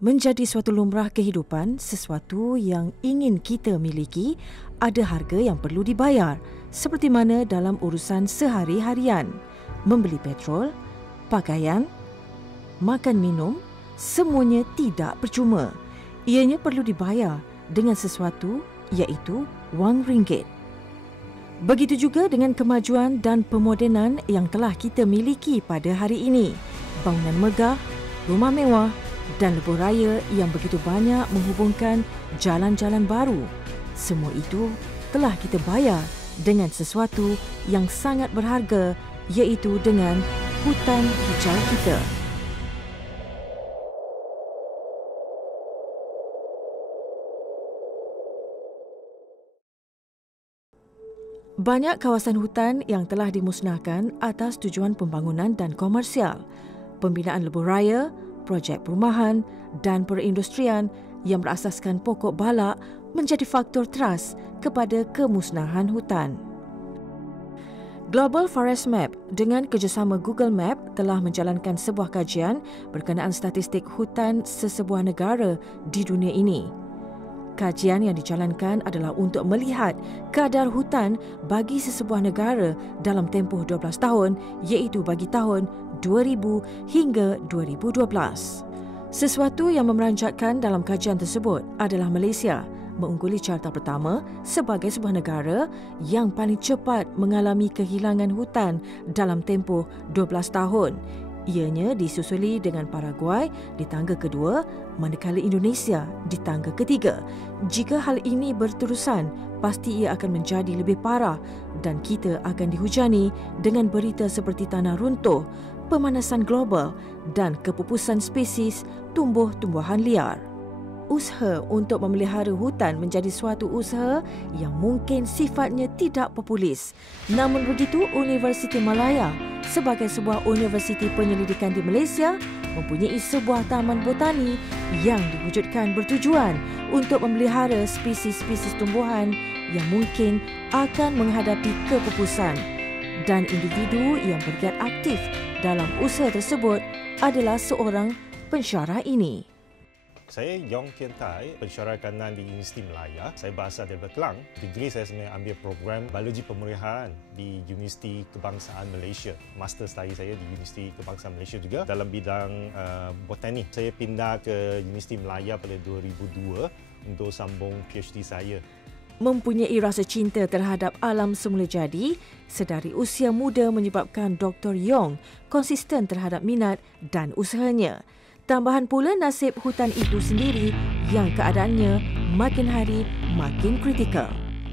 Menjadi suatu lumrah kehidupan, sesuatu yang ingin kita miliki, ada harga yang perlu dibayar, seperti mana dalam urusan sehari-harian. Membeli petrol, pakaian, makan minum, semuanya tidak percuma. Ianya perlu dibayar dengan sesuatu, iaitu wang ringgit. Begitu juga dengan kemajuan dan pemodenan yang telah kita miliki pada hari ini. Bangunan megah, rumah mewah dan lebuh raya yang begitu banyak menghubungkan jalan-jalan baru. Semua itu telah kita bayar dengan sesuatu yang sangat berharga, iaitu dengan hutan hijau kita. Banyak kawasan hutan yang telah dimusnahkan atas tujuan pembangunan dan komersial, pembinaan lebuh raya, projek perumahan dan perindustrian yang berasaskan pokok balak menjadi faktor teras kepada kemusnahan hutan. Global Forest Map dengan kerjasama Google Map telah menjalankan sebuah kajian berkenaan statistik hutan sesebuah negara di dunia ini. Kajian yang dijalankan adalah untuk melihat kadar hutan bagi sesebuah negara dalam tempoh 12 tahun, iaitu bagi tahun 2000 hingga 2012. Sesuatu yang memeranjatkan dalam kajian tersebut adalah Malaysia mengungguli carta pertama sebagai sebuah negara yang paling cepat mengalami kehilangan hutan dalam tempoh 12 tahun. Ianya disusuli dengan Paraguay di tangga kedua, manakala Indonesia di tangga ketiga. Jika hal ini berterusan, pasti ia akan menjadi lebih parah dan kita akan dihujani dengan berita seperti tanah runtuh, pemanasan global dan kepupusan spesies tumbuh-tumbuhan liar. Usaha untuk memelihara hutan menjadi suatu usaha yang mungkin sifatnya tidak populis. Namun begitu, Universiti Malaya sebagai sebuah universiti penyelidikan di Malaysia mempunyai sebuah taman botani yang diwujudkan bertujuan untuk memelihara spesies-spesies tumbuhan yang mungkin akan menghadapi kepupusan. Dan individu yang bergiat aktif dalam usaha tersebut adalah seorang pensyarah ini. Saya Yong Kian Tai, pensyarah kanan di Universiti Malaya. Saya berasal daripada Kelang. Degree saya sebenarnya ambil program Biologi Pemeliharaan di Universiti Kebangsaan Malaysia. Master study saya di Universiti Kebangsaan Malaysia juga dalam bidang botani. Saya pindah ke Universiti Malaya pada 2002 untuk sambung PhD saya. Mempunyai rasa cinta terhadap alam semula jadi, sedari usia muda menyebabkan Dr. Yong konsisten terhadap minat dan usahanya. Tambahan pula nasib hutan itu sendiri yang keadaannya makin hari makin kritikal.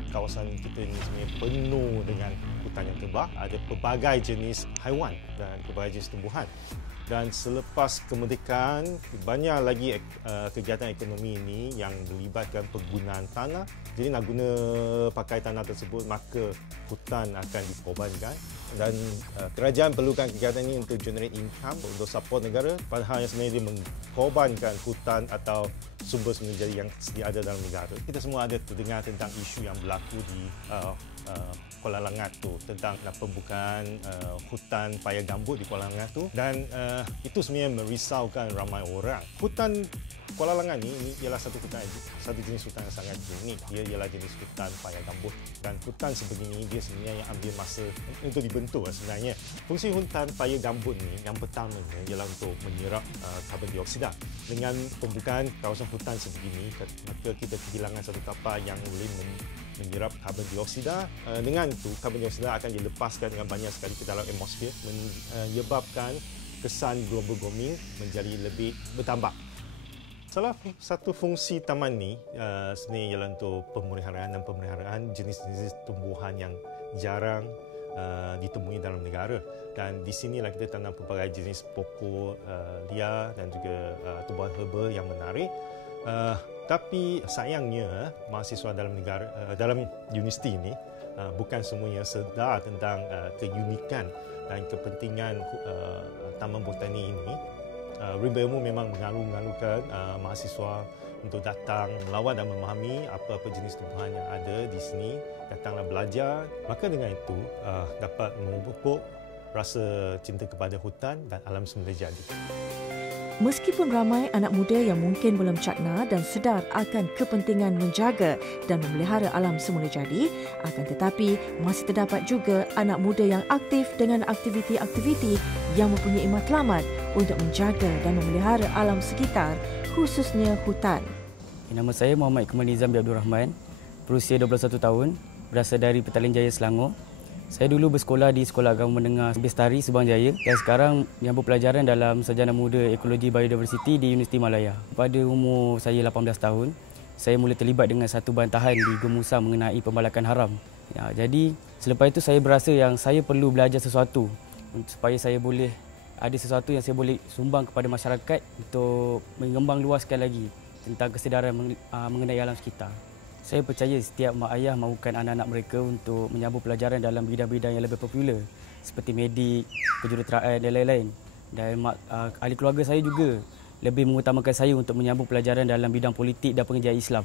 Kawasan kita ini sebenarnya penuh dengan hutan yang tebal. Ada pelbagai jenis haiwan dan pelbagai jenis tumbuhan. Dan selepas kemerdekaan, banyak lagi kegiatan ekonomi ini yang melibatkan penggunaan tanah. Jadi nak guna pakai tanah tersebut, maka hutan akan dikorbankan. Dan kerajaan perlukan kegiatan ini untuk generate income, untuk support negara. Padahal yang sebenarnya dia mengkorbankan hutan atau sumber-sumber jadi yang sedia ada dalam negara. Kita semua ada terdengar tentang isu yang berlaku di Kuala Langat tu, tentang pembukaan hutan paya gambut di Kuala Langat tu, dan itu sebenarnya merisaukan ramai orang. Hutan Kuala Langat ni ialah satu jenis hutan yang sangat unik. Dia ialah jenis hutan paya gambut, dan hutan sebegini dia sebenarnya yang ambil masa untuk dibentuk sebenarnya. Fungsi hutan paya gambut ni yang pertamanya ialah untuk menyerap karbon dioksida. Dengan pembukaan kawasan hutan sebegini, maka kita kehilangan satu tapak yang boleh menyerap karbon dioksida. Dengan itu, karbon dioksida akan dilepaskan dengan banyak sekali ke dalam atmosfer, menyebabkan kesan global warming menjadi lebih bertambah. Salah satu fungsi taman ni sebenarnya ialah untuk pemeliharaan jenis-jenis tumbuhan yang jarang ditemui dalam negara. Dan di sinilah kita tanam pelbagai jenis pokok liar dan juga tumbuhan herba yang menarik. Tapi sayangnya mahasiswa dalam universiti ini bukan semuanya sedar tentang keunikan dan kepentingan taman botani ini. Rimba Ilmu memang mengalu-alukan mahasiswa untuk datang melawat dan memahami apa-apa jenis tumbuhan yang ada di sini. Datanglah belajar. Maka dengan itu dapat memupuk rasa cinta kepada hutan dan alam semula jadi. Meskipun ramai anak muda yang mungkin belum cakna dan sedar akan kepentingan menjaga dan memelihara alam semula jadi, akan tetapi masih terdapat juga anak muda yang aktif dengan aktiviti-aktiviti yang mempunyai matlamat untuk menjaga dan memelihara alam sekitar, khususnya hutan. Nama saya Muhammad Ikmal Nizam bin Abdul Rahman, berusia 21 tahun, berasal dari Petaling Jaya, Selangor. Saya dulu bersekolah di Sekolah Agama Menengah Bestari, Subang Jaya dan sekarang menyambut pelajaran dalam Sarjana Muda Ekologi Biodiversity di Universiti Malaya. Pada umur saya 18 tahun, saya mula terlibat dengan satu bantahan di Gemusang mengenai pembalakan haram. Jadi selepas itu saya berasa yang saya perlu belajar sesuatu supaya saya boleh ada sesuatu yang saya boleh sumbang kepada masyarakat untuk mengembang luaskan lagi tentang kesedaran mengenai alam sekitar. Saya percaya setiap mak ayah mahukan anak-anak mereka untuk menyambut pelajaran dalam bidang-bidang yang lebih popular seperti medik, kejuruteraan dan lain-lain. Dan ahli keluarga saya juga lebih mengutamakan saya untuk menyambut pelajaran dalam bidang politik dan pengajian Islam.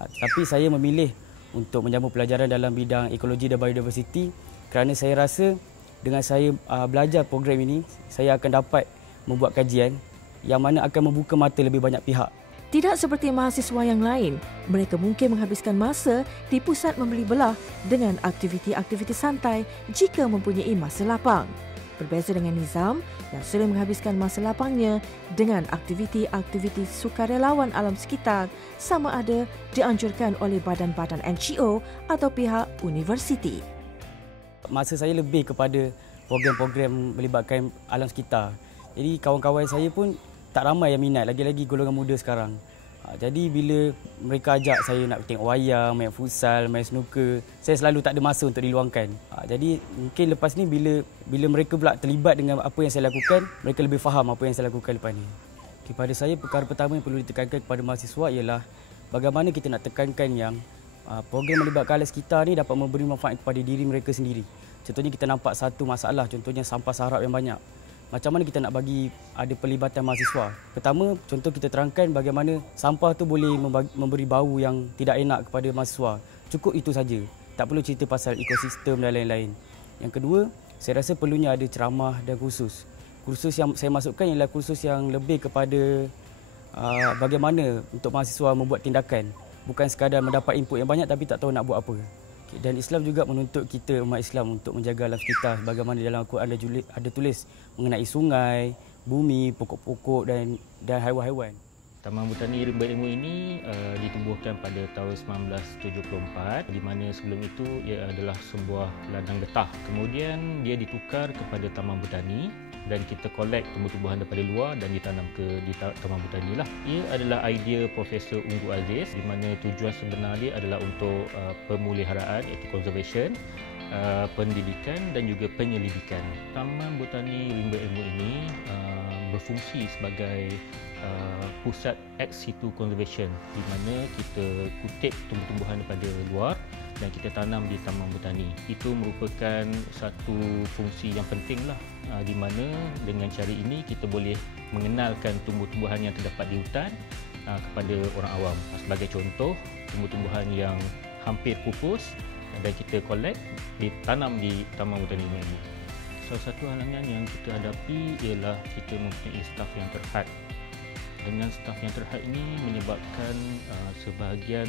Tapi saya memilih untuk menyambut pelajaran dalam bidang ekologi dan biodiversity kerana saya rasa dengan saya belajar program ini, saya akan dapat membuat kajian yang mana akan membuka mata lebih banyak pihak. Tidak seperti mahasiswa yang lain, mereka mungkin menghabiskan masa di pusat membeli belah dengan aktiviti-aktiviti santai jika mempunyai masa lapang. Berbeza dengan Nizam yang sering menghabiskan masa lapangnya dengan aktiviti-aktiviti sukarelawan alam sekitar sama ada dianjurkan oleh badan-badan NGO atau pihak universiti. Masa saya lebih kepada program-program melibatkan alam sekitar. Jadi kawan-kawan saya pun tak ramai yang minat, lagi-lagi golongan muda sekarang. Jadi bila mereka ajak saya nak tengok wayang, main futsal, main snooker, saya selalu tak ada masa untuk diluangkan. Jadi mungkin lepas ni bila mereka pula terlibat dengan apa yang saya lakukan, mereka lebih faham apa yang saya lakukan lepas ni. Kepada saya, perkara pertama yang perlu ditekankan kepada mahasiswa ialah bagaimana kita nak tekankan yang program melibatkan alam sekitar ni dapat memberi manfaat kepada diri mereka sendiri. Contohnya kita nampak satu masalah, contohnya sampah sarap yang banyak. Macam mana kita nak bagi ada pelibatan mahasiswa? Pertama, contoh kita terangkan bagaimana sampah tu boleh memberi bau yang tidak enak kepada mahasiswa. Cukup itu saja. Tak perlu cerita pasal ekosistem dan lain-lain. Yang kedua, saya rasa perlunya ada ceramah dan kursus. Kursus yang saya masukkan ialah kursus yang lebih kepada bagaimana untuk mahasiswa membuat tindakan. Bukan sekadar mendapat input yang banyak tapi tak tahu nak buat apa. Dan Islam juga menuntut kita umat Islam untuk menjaga alam sekitar bagaimana dalam Al-Quran ada tulis mengenai sungai, bumi, pokok-pokok dan haiwan-haiwan. Taman Botani Rimba Ilmu ini ditubuhkan pada tahun 1974 di mana sebelum itu ia adalah sebuah ladang getah. Kemudian dia ditukar kepada Taman Botani dan kita collect tumbuh-tumbuhan daripada luar dan ditanam di Taman Botani lah. Ia adalah idea Profesor Unggu Aziz di mana tujuan sebenar dia adalah untuk pemeliharaan iaitu conservation, pendidikan dan juga penyelidikan. Taman Botani Rimba Ilmu ini berfungsi sebagai pusat ex situ conservation di mana kita kutip tumbuh-tumbuhan daripada luar dan kita tanam di Taman Botani. Itu merupakan satu fungsi yang penting lah di mana dengan cara ini kita boleh mengenalkan tumbuh-tumbuhan yang terdapat di hutan kepada orang awam. Sebagai contoh, tumbuh-tumbuhan yang hampir pupus dan kita collect ditanam di Taman Botani ini. Salah satu halangan yang kita hadapi ialah kita mempunyai staf yang terhad. Dengan staf yang terhad ini menyebabkan sebahagian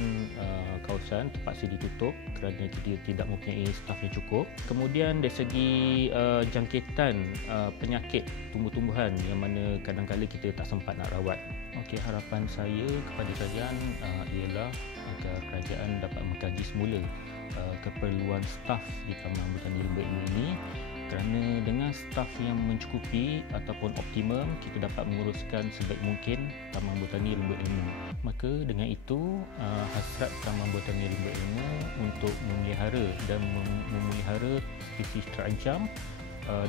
kawasan terpaksa ditutup kerana dia tidak mempunyai staf yang cukup. Kemudian dari segi jangkitan penyakit tumbuh-tumbuhan yang mana kadang-kadang kita tak sempat nak rawat. Okey, harapan saya kepada kerajaan ialah agar kerajaan dapat mengkaji semula keperluan staf di Taman Botani Rimba Ilmu ini. Kerana dengan staf yang mencukupi ataupun optimum, kita dapat menguruskan sebaik mungkin Taman Botani Rimba Ilmu. Maka dengan itu, hasrat Taman Botani Rimba Ilmu untuk memelihara dan memelihara spesies terancam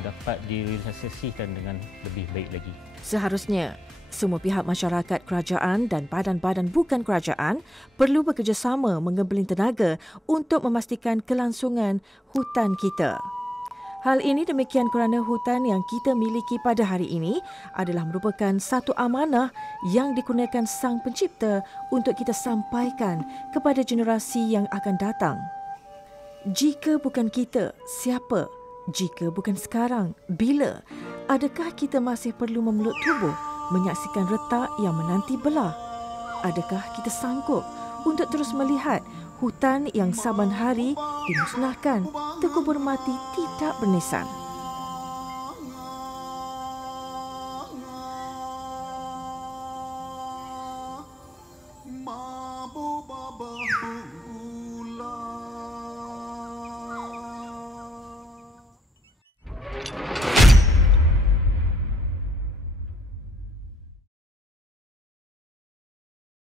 dapat direalisasikan dengan lebih baik lagi. Seharusnya, semua pihak masyarakat, kerajaan dan badan-badan bukan kerajaan perlu bekerjasama mengembleng tenaga untuk memastikan kelangsungan hutan kita. Hal ini demikian kerana hutan yang kita miliki pada hari ini adalah merupakan satu amanah yang dikurniakan Sang Pencipta untuk kita sampaikan kepada generasi yang akan datang. Jika bukan kita, siapa? Jika bukan sekarang, bila? Adakah kita masih perlu memeluk tubuh menyaksikan retak yang menanti belah? Adakah kita sanggup untuk terus melihat hutan yang saban hari dimusnahkan, terkubur mati tidak bernisan?